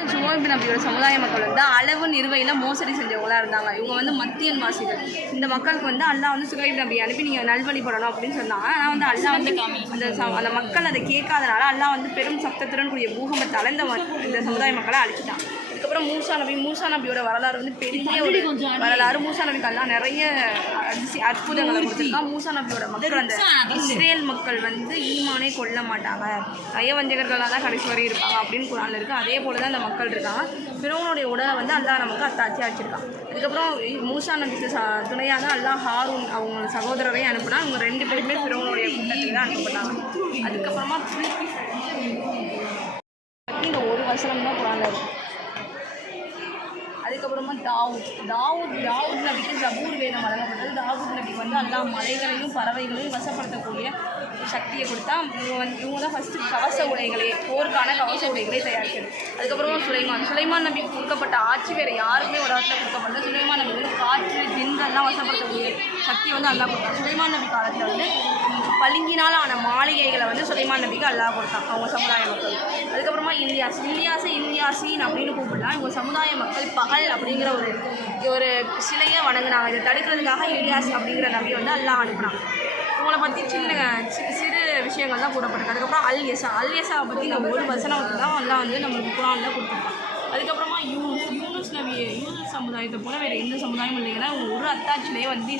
சுஹைப் நபியோட சமுதாய மக்கள் வந்து அளவு நிறுவையில் மோசடி செஞ்சவங்களாக இருந்தாங்க. இவங்க வந்து மத்தியன் வாசிகள். இந்த மக்களுக்கு வந்து அல்லாஹ் வந்து சுஹைப் நபி அனுப்பி நீங்கள் நல்வழிப்படணும் அப்படின்னு சொன்னாங்க. ஆனால் வந்து அல்லாஹ் வந்து அந்த மக்கள் அதை கேட்காதனால அல்லாஹ் வந்து பெரும் சப்தத்துடன் கூடிய பூகம்பத்தால் இந்த சமுதாய மக்களை அழிச்சிட்டான். அதுக்கப்புறம் மூசா நபியோட வரலாறு வந்து பெரிய ஒரு வரலாறு. மூசா நபிக்கு எல்லாம் நிறைய அற்புதங்களை கொடுத்துருக்கான். மூசா நபியோட மக்கள் அந்த இஸ்ரேல் மக்கள் வந்து ஈமானே கொள்ள மாட்டாங்க, நயவஞ்சகர்களாக தான் கடைசி வரை இருப்பாங்க அப்படின்னு குரான்ல இருக்குது. அதே போல தான் அந்த மக்கள் இருக்காங்க. ஃபிரௌனுடைய உடலை வந்து அல்லாஹ் நமக்கு அத்தாட்சியாக வச்சுருக்கான். அதுக்கப்புறம் மூசா நபிக்கு துணையாக தான் அல்லாஹ் ஹாரூன் அவங்க சகோதரரையும் அனுப்புனா. அவங்க 2 பேருமே ஃபிரௌனுடைய கூட்டத்தில் தான் அனுப்பப்பட்டாங்க. அதுக்கப்புறமா இந்த ஒரு வசனம் தான் குரான்ல இருக்கும். அதுக்கப்புறமா தாவூத் நபிக்கு ஜபூர் வேதம் வழங்கப்பட்டது. தாவூத் நபிக்கு வந்து அல்லாஹ் மலைகளையும் பறவைகளையும் வசப்படுத்தக்கூடிய சக்தியை கொடுத்தா. இவங்க தான் ஃபஸ்ட்டு கவச உடைகளே, போருக்கான கவச உடைகளை தயாரிக்கிறது. அதுக்கப்புறமா சுலைமான் நபிக்கு கொடுக்கப்பட்ட ஆட்சி வேறு யாருக்குமே ஒரு இடத்துல கொடுக்கப்பட்டது. சுலைமான் நபி வந்து காற்று ஜின்கள்லாம் வசப்படுத்தக்கூடிய சக்தியை வந்து அல்லாஹ் கொடுத்தான். சுலைமான் நபி காலத்தில் வந்து பளிங்கினால் ஆன மாளிகைகளை வந்து சுலைமான் நபிக்கு அல்லாஹ் கொடுத்தான் அவங்க சமுதாய மக்கள். அதுக்கப்புறமா இல்யாசின் அப்படின்னு கூப்பிடலாம். இவங்க சமுதாய மக்கள் பகல் அப்படிங்கிற ஒரு சிலையை வணங்குனாங்க. இதை தடுக்கிறதுக்காக இல்யாஸ் அப்படிங்கிற நபியை வந்து அல்லாஹ் அனுப்புனாங்க. இவங்களை பற்றி சிறு விஷயங்கள் தான் கூடப்பட்டிருக்கு. அதுக்கப்புறம் அல்யசாவை பற்றி நம்ம ஒரு வசனத்தை தான் அல்லாஹ் வந்து நம்மளுக்கு குரானில் கொடுத்துருக்கான். அதுக்கப்புறமா யூனுஸ் சமுதாயத்தை போல வேறு எந்த சமுதாயமும் இல்லைங்கன்னா ஒரு அத்தாட்சியிலேயே வந்து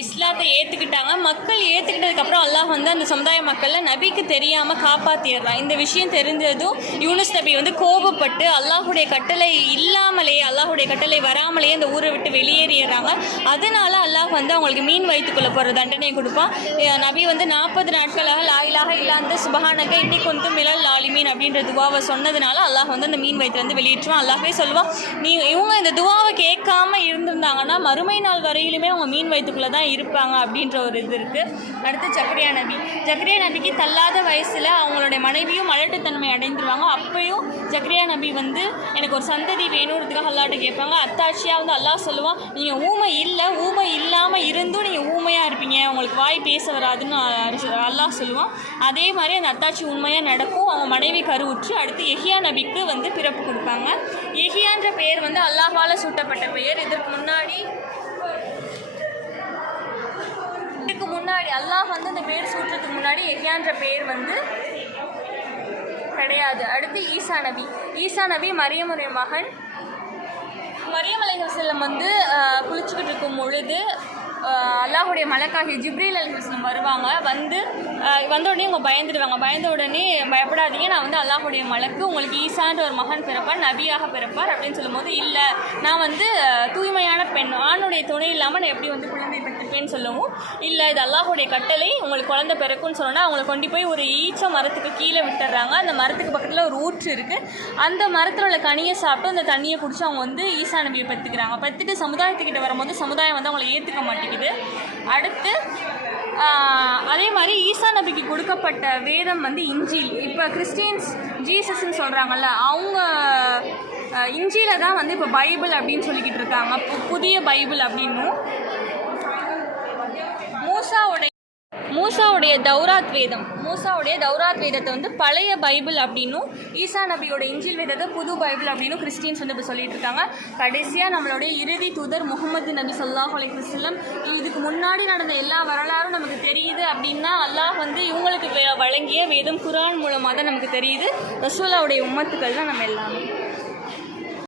இஸ்லாத்தை ஏற்றுக்கிட்டாங்க. மக்கள் ஏற்றுக்கிட்டதுக்கப்புறம் அல்லாஹ் வந்து அந்த சமுதாய மக்களை நபிக்கு தெரியாமல் காப்பாற்றிடுறான். இந்த விஷயம் தெரிஞ்சதும் யூனுஸ் நபி வந்து கோபப்பட்டு அல்லாஹுடைய கட்டளை இல்லாமலேயே, அல்லாஹுடைய கட்டளை வராமலேயே அந்த ஊரை விட்டு வெளியேறிடுறாங்க. அதனால அல்லாஹ் வந்து அவங்களுக்கு மீன் வயிற்றுக்குள்ளே போகிற தண்டனை கொடுப்பான். நபி வந்து 40 நாட்களாக லா இலாஹ இல்லா அன்த சுப்ஹானக இன்னி குன்து மினல் லாலிமீன் அப்படின்ற துவாவை சொன்னதுனால அல்லாஹ் வந்து அந்த மீன் வயிற்றுலேருந்து வெளியேற்றுவான். அல்லாஹ்வே சொல்லுவான், இவங்க இந்த துவாவை கேட்காம இருந்திருந்தாங்கன்னா மறுமை நாள் வரையிலுமே அவங்க மீன் வயிற்றுக்குள்ளே தான் இருப்பாங்க அப்படின்ற ஒரு இது இருக்குது. அடுத்து ஜக்கரியா நபிக்கு தள்ளாத வயசில் அவங்களுடைய மனைவியும் மலட்டுத்தன்மை அடைந்துருவாங்க. அப்பையும் ஜக்கரியா நபி வந்து எனக்கு ஒரு சந்ததி வேணுன்றதுக்காக அல்லாஹ்ட்ட கேட்பாங்க. அத்தாட்சியாக வந்து அல்லாஹ் சொல்லுவான், நீங்கள் ஊமை இல்லாமல் இருந்தும் நீங்கள் ஊமையாக இருப்பீங்க, உங்களுக்கு வாய் பேச வராதுன்னு அல்லாஹ் சொல்லுவான். அதே மாதிரி அந்த அத்தாட்சி உண்மையாக நடக்கும். அவங்க மனைவி கருவுற்று அடுத்து யஹ்யா நபிக்கு வந்து பிறப்பு கொடுப்பாங்க. யஹ்யான்ற பெயர் வந்து அல்லாஹ்வால சூட்டப்பட்ட பெயர். இதற்கு முன்னாடி அல்லாஹ் வந்து அந்த பேர் சூட்டுறதுக்கு முன்னாடி யஹ்யான்ற பெயர் வந்து கிடையாது. அடுத்து ஈசா நபி மரியமுடைய மகன். மரியம் அலைஹிஸ்ஸலாம் வந்து குளிச்சுக்கிட்டு இருக்கும் பொழுது அல்லாஹுடைய மலக்காகி ஜிப்ரீல் அலைஹிஸ்ஸலாம் வருவாங்க. வந்த உடனே அவங்க பயந்த உடனே பயப்படாதீங்க, நான் வந்து அல்லாஹுடைய மலக்கு, உங்களுக்கு ஈசான்ற ஒரு மகன் பிறப்பார், நபியாக பிறப்பார் அப்படின்னு சொல்லும்போது, இல்லை நான் வந்து தூய்மையான பெண், ஆணுடைய துணை இல்லாமல் நான் எப்படி வந்து குழந்தை பெற்றிருப்பேன்னு சொல்லவும், இல்லை இது அல்லாஹுடைய கட்டளை, உங்களுக்கு குழந்தை பிறக்கும்னு சொன்னால் அவங்களை கொண்டு போய் ஒரு ஈச்ச மரத்துக்கு கீழே விட்டுறாங்க. அந்த மரத்துக்கு பக்கத்தில் ஒரு ஊற்று இருக்குது. அந்த மரத்தில் உள்ள கனியை சாப்பிட்டு அந்த தண்ணியை குடிச்சு அவங்க வந்து ஈசா நபியை பெற்றுக்கிறாங்க. பெற்றுட்டு சமுதாயத்துக்கிட்ட வரும்போது சமுதாயம் வந்து அவங்களை ஏற்றுக்க மாட்டேங்குது. அடுத்து அதே மாதிரி ஈசா நபிக்கு கொடுக்கப்பட்ட வேதம் வந்து இஞ்சில். இப்போ கிறிஸ்டியன்ஸ் ஜீசஸ்ன்னு சொல்கிறாங்கல்ல, அவங்க இஞ்சில தான் வந்து இப்போ பைபிள் அப்படின்னு சொல்லிக்கிட்டு இருக்காங்க, புதிய பைபிள் அப்படின்னும். மூசாவுடைய தௌராத் வேதத்தை வந்து பழைய பைபிள் அப்படின்னும், ஈசா நபியோட இஞ்சில் வேதத்தை புது பைபிள் அப்படின்னும் கிறிஸ்டியன்ஸ் வந்து இப்போ சொல்லிட்டு இருக்காங்க. கடைசியாக நம்மளுடைய இறுதி தூதர் முகமது நபி ஸல்லல்லாஹு அலைஹி வஸல்லம், இதுக்கு முன்னாடி நடந்த எல்லா வரலாறும் நமக்கு தெரியுது அப்படின்னா அல்லாஹ் வந்து இவங்களுக்கு வழங்கிய வேதம் குர்ஆன் மூலமாக தான் நமக்கு தெரியுது. ரசூலுல்லாஹ்வுடைய உம்மத்துக்கள் தான் நம்ம எல்லாமே.